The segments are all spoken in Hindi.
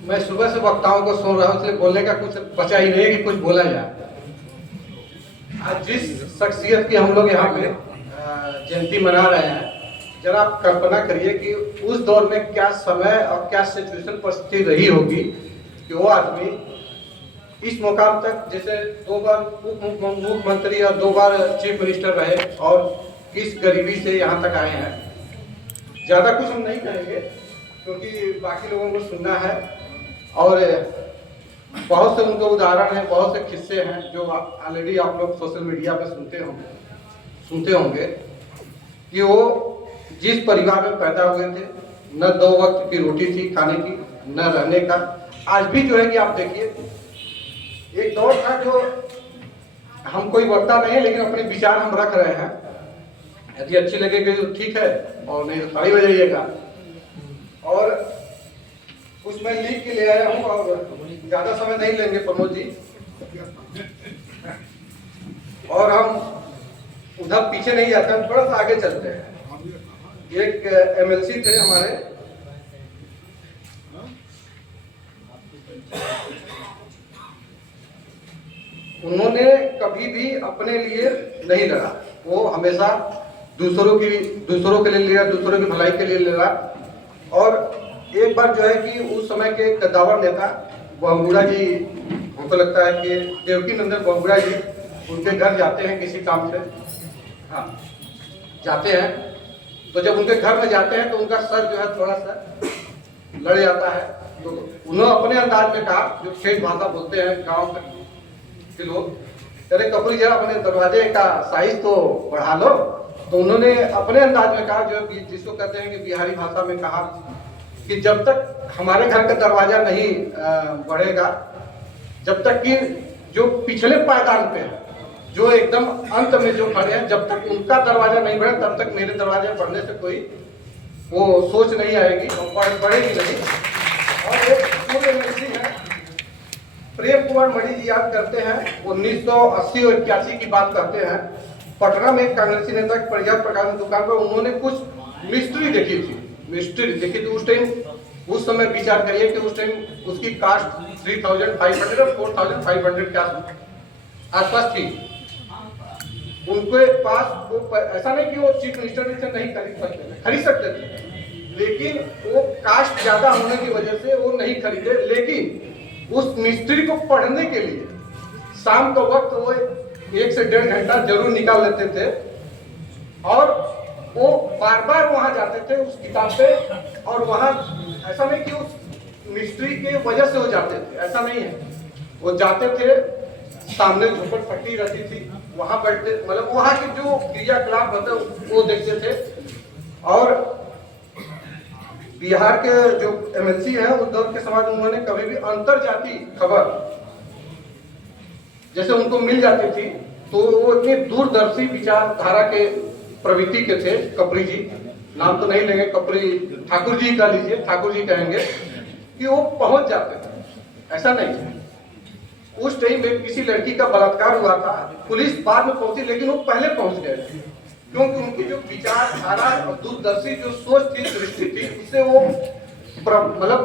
मैं सुबह से वक्ताओं को सुन रहा हूँ, इसलिए बोलने का कुछ बचा ही नहीं है कि कुछ बोला जाए। आज जिस शख्सियत की हम लोग यहाँ पे जयंती मना रहे हैं, जरा आप कल्पना करिए कि उस दौर में क्या समय और क्या सिचुएशन परिस्थिति रही होगी कि वो आदमी इस मुकाम तक, जैसे 2 बार उप मुख्यमंत्री और 2 बार चीफ मिनिस्टर रहे और किस गरीबी से यहाँ तक आए हैं। ज़्यादा कुछ हम नहीं कहेंगे क्योंकि बाकी लोगों को सुनना है, और बहुत से उनके उदाहरण हैं, बहुत से किस्से हैं जो ऑलरेडी आप लोग सोशल मीडिया पर सुनते होंगे कि वो जिस परिवार में पैदा हुए थे, न 2 वक्त की रोटी थी खाने की, न रहने का। आज भी जो है कि आप देखिए, एक दौर था जो हम कोई वक्ता नहीं है लेकिन अपने विचार हम रख रहे हैं, यदि अच्छी लगेगी तो ठीक है और नहीं तो ताली बजाइएगा। और उसमें लिख के ले आया हूँ और ज्यादा समय नहीं लेंगे प्रमोद जी, और हम उधर पीछे नहीं जाते हैं, थोड़ा सा आगे चलते हैं। एक एमएलसी थे हमारे, उन्होंने कभी भी अपने लिए नहीं लड़ा, वो हमेशा दूसरों के लिए लड़ा, दूसरों की भलाई के लिए लड़ा। और एक बार जो है कि उस समय के कद्दावर नेता बहुगुणा जी, हमको लगता है कि देवकी नंदन बहुगुणा जी, उनके घर जाते हैं किसी काम से, हाँ जाते हैं, तो जब उनके घर में जाते हैं तो उनका सर जो है थोड़ा सा लड़ जाता है। तो उन्होंने अपने अंदाज में कहा, जो ठेठ भाषा बोलते हैं गाँव के लोग, अरे कपूरी जरा अपने दरवाजे का साइज तो बढ़ा लो। तो उन्होंने अपने अंदाज में कहा, जो जिसको कहते हैं कि बिहारी भाषा में कहा कि जब तक हमारे घर का दरवाजा नहीं बढ़ेगा, जब तक कि जो पिछले पायदान पे है, जो एकदम अंत में जो खड़े हैं, जब तक उनका दरवाजा नहीं बढ़े तब तक मेरे दरवाजे बढ़ने से कोई वो सोच नहीं आएगी और बढ़ेगी नहीं। और एक पूर्व एमएलसी है प्रेम कुमार मणि जी, याद करते हैं 1980 और 81 की बात करते हैं, पटना में एक कांग्रेसी नेता की परिजात प्रकाशन दुकान पर उन्होंने कुछ मिस्ट्री देखी थी। उस टाइम, उस समय विचार करिए कि उस टाइम उसकी कास्ट 3500 और 4500 के आसपास थी। उनके पास वो ऐसा नहीं कि वो चीफ मिनिस्टर से नहीं खरीद सकते थे, लेकिन वो कास्ट ज्यादा होने की वजह से वो नहीं खरीदे। लेकिन उस मिस्ट्री को पढ़ने के लिए शाम का वक्त वो 1 से 1.5 घंटा जरूर निकाल लेते थे, और वो बार बार वहां जाते थे उस किताब पे। और वहां ऐसा नहीं कि उस मिस्ट्री के वजह से वो जाते थे, ऐसा नहीं है, वो जाते थे, सामने झोपड़पट्टी रहती थी, वहां बैठते, मतलब वहां के जो क्रियाकलाप होते वो देखते थे। और बिहार के जो एमएलसी हैं उस दौर के समाज में उन्होंने कभी भी अंतरजातीय खबर जैसे उनको मिल जाती थी, तो वो इतनी दूरदर्शी विचारधारा के प्रवृत्ति के थे। कपरी जी, नाम तो नहीं लेंगे, कपरी ठाकुर जी का लीजिए, ठाकुर जी कहेंगे, कि वो पहुंच जाते थे। ऐसा नहीं है, उस टाइम में किसी लड़की का बलात्कार हुआ था, पुलिस बाद में पहुंची, लेकिन वो पहले पहुंच गए थे, क्योंकि उनकी जो विचारधारा और दूरदर्शी जो सोच थी, दृष्टि थी, उससे वो मतलब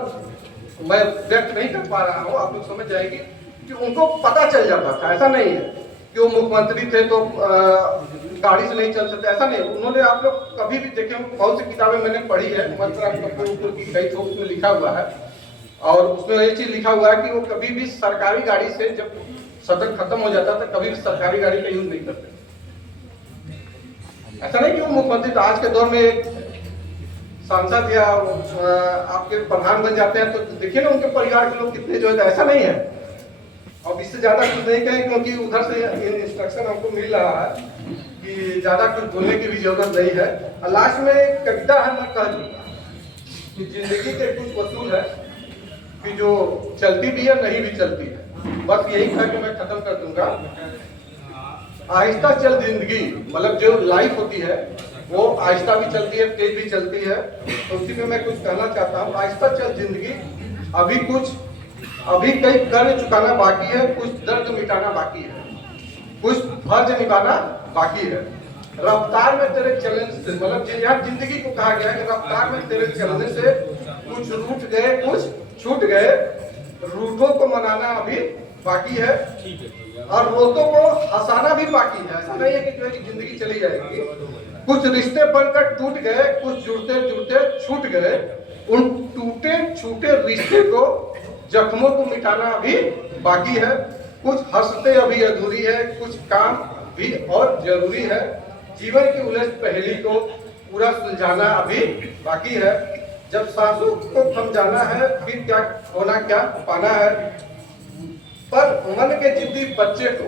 मैं व्यक्त नहीं कर पा रहा हूँ, आप लोग समझ जाएंगे कि उनको पता चल जाता था। ऐसा नहीं है कि वो मुख्यमंत्री थे तो गाड़ी से नहीं चल सकते, ऐसा नहीं। उन्होंने, आप लोग कभी भी देखे, बहुत सी किताबें मैंने पढ़ी है, उसमें लिखा हुआ है, और उसमें ये चीज लिखा हुआ है कि वो कभी भी सरकारी गाड़ी से, जब सदन खत्म हो जाता था, कभी भी सरकारी गाड़ी का यूज नहीं करते। ऐसा नहीं कि वो मुख्यमंत्री, तो आज के दौर में एक सांसद या आपके प्रधान बन जाते हैं तो देखिए ना उनके परिवार के लोग कितने जो है, ऐसा नहीं है। अब इससे ज्यादा कुछ नहीं कहें, क्योंकि उधर से इंस्ट्रक्शन हमको मिल रहा है कि ज्यादा कुछ बोलने की भी जरूरत नहीं है। और लास्ट में एक कविता है, मैं कह दूंगा कि जिंदगी के कुछ वसूल है कि जो चलती भी है नहीं भी चलती है। बस यही कह के मैं खत्म कर दूंगा। आहिस्ता चल जिंदगी, मतलब जो लाइफ होती है वो आहिस्ता भी चलती है, तेज भी चलती है। तो उसी में मैं कुछ कहना चाहता हूँ, आहिस्ता चल जिंदगी, अभी कई कर्ज चुकाना बाकी है, कुछ दर्द मिटाना बाकी है, कुछ फर्ज निभाना बाकी है। रफ्तार में तेरे चलने से, मतलब यहाँ जिंदगी को कहा गया है कि रफ्तार में तेरे चलने से कुछ रूठ गए, कुछ छूट गए, रूठों को मनाना अभी बाकी है और रोतों को हंसाना भी बाकी है। ऐसा नहीं है कि जो है कि जिंदगी चली जाएगी। कुछ रिश्ते बनकर टूट गए, कुछ जुड़ते जुड़ते छूट गए। उन टूटे छूटे रिश्ते को, जख्मों को मिटाना अभी बाकी है। कुछ हंसते अभी अधूरी है, कुछ काम भी और जरूरी है। जीवन की उलझ पहेली को पूरा सुलझाना अभी बाकी है। जब सांसों को थम जाना है, फिर क्या होना क्या पाना है। पर मन के जिद्दी बच्चे को,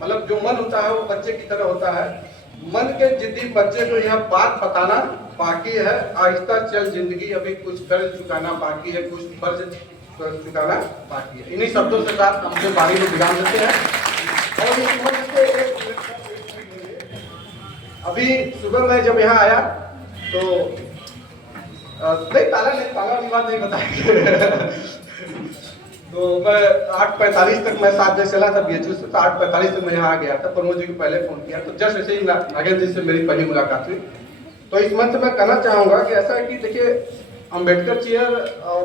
मतलब जो मन होता है वो बच्चे की तरह होता है, मन के जिद्दी बच्चे को यह बात बताना बाकी है। आहिस्ता चल जिंदगी, अभी कुछ कर्ज चुकाना बाकी है, कुछ फर्ज चुकाना बाकी है। इन्हीं शब्दों के साथ हमसे बारी को विराम देते हैं। और इस मंच पे अभी सुबह मैं जब यहाँ आया तो नहीं, ताला विवाद नहीं बताएंगे। तो मैं 8:45 तक, मैं 7 बजे चला था BHU से, तो 8:45 तक मैं यहाँ आ गया था। प्रमोद जी को पहले फोन किया, तो जस्ट ऐसे ही नागेंद्र जी से मेरी पहली मुलाकात हुई। तो इस मंच में कहना चाहूँगा कि ऐसा है कि देखिए, अम्बेडकर चेयर और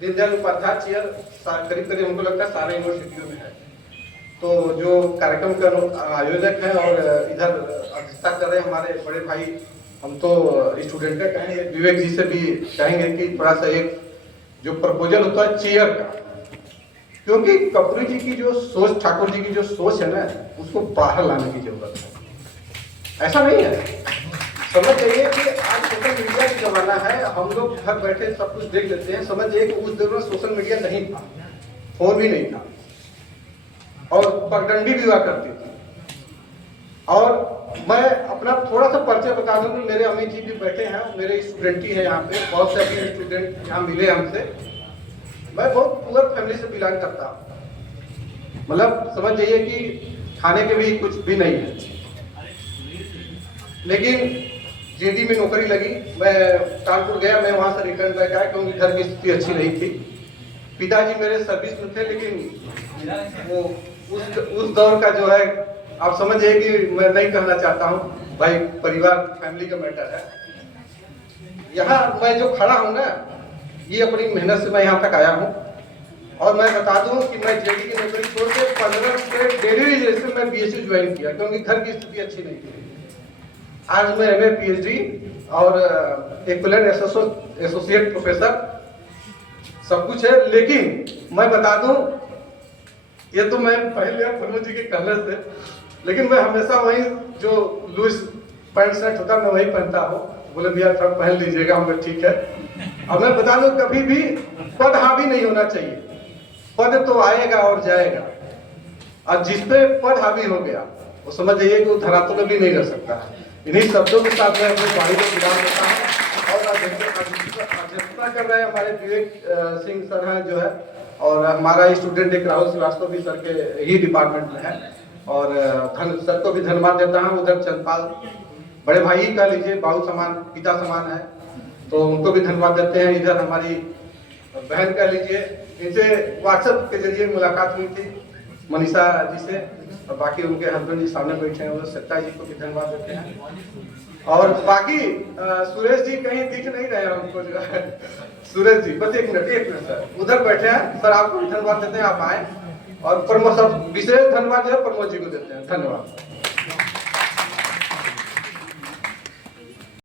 दीनदयाल उपाध्याय चेयर करीब करीब हमको लगता है सारे यूनिवर्सिटियों में है। तो जो कार्यक्रम का आयोजक है और इधर अध्यक्षता कर रहे हैं हमारे बड़े भाई, हम तो स्टूडेंट का कहेंगे, विवेक जी से भी कहेंगे कि थोड़ा सा एक जो प्रपोजल होता है चेयर का, क्योंकि कपूरी जी की जो सोच, ठाकुर जी की जो सोच है ना, उसको बाहर लाने की जरूरत है। ऐसा नहीं है, समझ जाइए कि आज सोशल मीडिया का जमाना है, हम लोग घर बैठे सब कुछ देख लेते हैं। समझ जाइए कि उस दौर में सोशल मीडिया नहीं था, फोन भी नहीं था और पगडंडी भी हुआ करती थी। और मैं अपना थोड़ा सा परिचय बता दूं, मेरे अमित जी भी बैठे हैं, मेरे स्टूडेंट ही हैं यहाँ पे, बहुत से अभी स्टूडेंट यहाँ मिले हमसे। मैं बहुत पुअर फैमिली से बिलोंग करता हूँ, मतलब समझ जाइए कि खाने के भी कुछ भी नहीं है, लेकिन जीडी में नौकरी लगी। मैं कानपुर गया, मैं वहाँ से रिटर्न बैक आया क्योंकि घर की स्थिति अच्छी नहीं थी। पिताजी मेरे सर्विस में थे, लेकिन वो उस दौर का जो है, आप समझिए कि मैं नहीं कहना चाहता हूँ भाई, परिवार फैमिली का मैटर है। यहाँ मैं जो खड़ा हूँ ना, ये अपनी मेहनत से मैं यहाँ तक आया हूँ। और मैं बता दूँ कि मैं जेडी की नौकरी छोड़ के 15 रुपये डेली जैसे मैं BHU ज्वाइन किया, क्योंकि घर की स्थिति अच्छी नहीं थी। आज मैं MA PhD और इक्विवेलेंट एसोसिएट प्रोफेसर सब कुछ है। लेकिन मैं बता दूं, ये तो मैं पहले प्रमोद जी के कहने से, लेकिन मैं हमेशा वही जो लूज पैंट शर्ट होता है मैं वही पहनता हूँ। बोले भैया थोड़ा पहन लीजिएगा, हम ठीक है। और मैं बता दूं, कभी भी पद हावी नहीं होना चाहिए। पद तो आएगा और जाएगा, और जिस पे पद हावी हो गया वो समझ जाइए कि वो धरातल में भी नहीं रह सकता। इन्हीं शब्दों के साथ मैं अपनी वाणी को विराम देता हूँ। और अध्यक्षता कर रहे हैं हमारे विवेक सिंह सर हैं जो है, और हमारा स्टूडेंट एक राहुल श्रीवास्तव भी सर के ही डिपार्टमेंट में है। और सर को भी धन्यवाद देता हूँ। उधर चंदपाल बड़े भाई कह लीजिए, बाबू समान, पिता समान है, तो उनको भी धन्यवाद देते हैं। इधर हमारी बहन कह लीजिए, इनसे व्हाट्सएप के जरिए मुलाकात हुई थी मनीषा जी से, और बाकी उनके हस्बैंड जी सामने बैठे हैं, वो सत्ता जी को भी धन्यवाद देते हैं। और बाकी सुरेश जी कहीं दिख नहीं रहे हैं हमको जो है। सुरेश जी बस एक मिनट सर, उधर बैठे हैं सर, आपको भी धन्यवाद देते हैं, आप आए। और प्रमोद, सब विशेष धन्यवाद जो है प्रमोद जी को देते हैं। धन्यवाद।